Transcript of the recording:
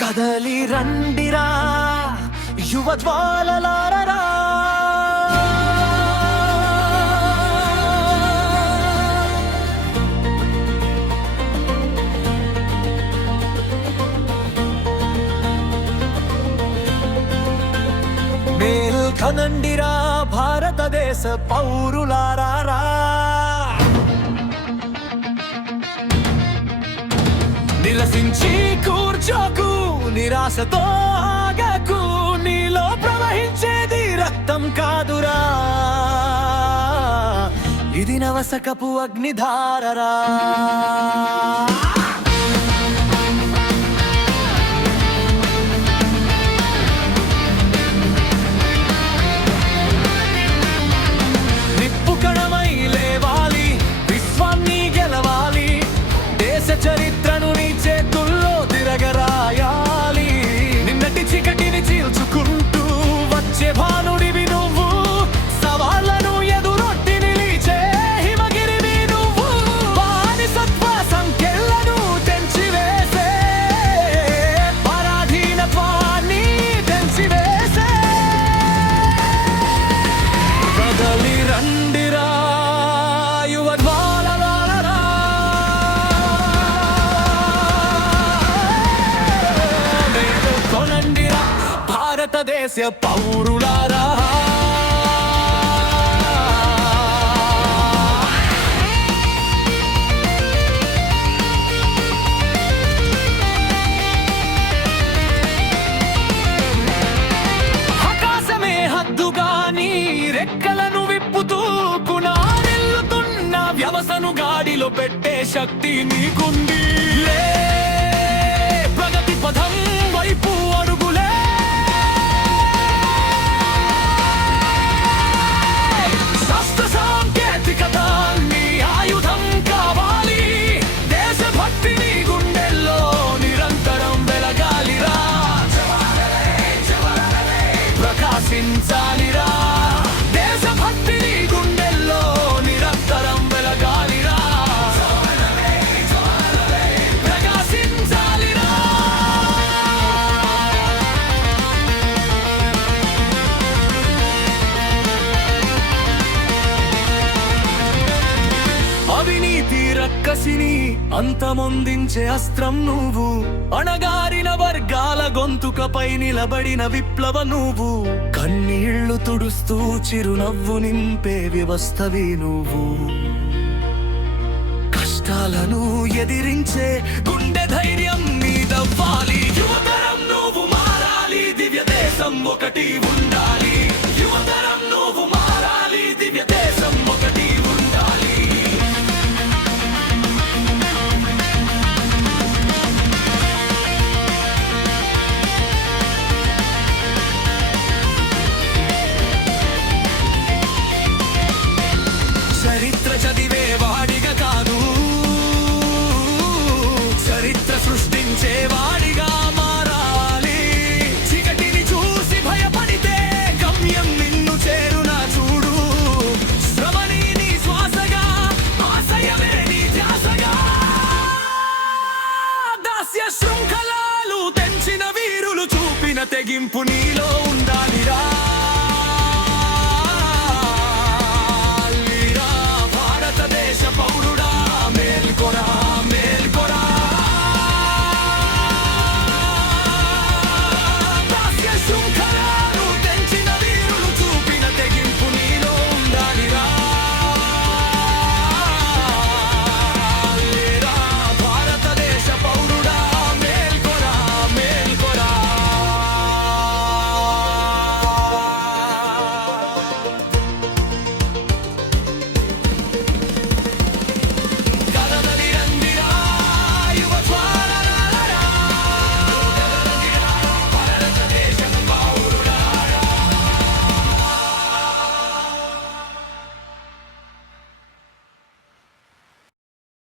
కదలి రండిరా యువజ్వాలలారరా, మేల్కనండిరా భారతదేశ పౌరులారా. నిరసించి కూర్చోకు, నిరాశతో ఆగకు, నీలో ప్రవహించేది రక్తం కాదురా, ఇది నవశకపు అగ్నిధారరా. నిప్పుకణమై లేవాలి, విశ్వాన్ని గెలవాలి, దేశ చరిత్రను నీ చేతుల్లో తిరగరాయాలి. నిన్నటి చీకటిని చీల్చుకుంటూ వచ్చే భానుడివి నువ్వు, సవాళ్లను ఎదురొట్టి నిలిచే హిమగిరివి నువ్వు. బానిసత్వ సంఖ్యలను తెంచివేసే, పరాధీనత్వాన్ని తెంచివేసే. కదలి రండిరా యువజ్వాలలారరా, మేల్కొనండిరా భారతదేశ పౌరులారా. ఆకాశమే హద్దుగా నీ రెక్కలను విప్పుతూ కునారెల్లుతున్న వ్యవసను గాడిలో పెట్టే శక్తి నీకుంది. లే, ప్రగతి పథం వైపు అడుగులే. శాస్త్ర సాంకేతికత నీ ఆయుధం కావాలి, దేశభక్తి నీ గుండెల్లో నిరంతరం వెలగాలిరా, ప్రకాశించాలిరా. దేశభక్తి నీ గుండెల్లో నిరంతరం వెలగాలిరా, ప్రకాశించాలిరా. అవినీతి రక్కసిని అంతమొందించే అస్త్రం నువ్వు, అణగారిన వర్గాల గొంతుకపై నిలబడిన విప్లవ నువ్వు, కన్నీళ్లు తుడుస్తూ చిరునవ్వు నింపే వ్యవస్థవి నువ్వు. కష్టాలను ఎదిరించే గుండె ధైర్యం నీదవ్వాలి. యువతరం నువ్వు మారాలి, దివ్య దేశం ఒకటి ఉండాలి. యువతరం నువ్వు మారాలి, దివ్య దేశం ఒకటి ఉండాలి. చరిత్ర చదివే వాడిగా కాదు, చరిత్ర సృష్టించే వాడిగా మారాలి. చీకటిని చూసి భయపడితే గమ్యం నిన్ను చేరునా చూడు. శ్రమని నీ శ్వాసగా, ఆశయమే నీ ధ్యాసగా. దాస్య శృంఖలాలు తెంచిన వీరులు చూపిన తెగింపు నీలో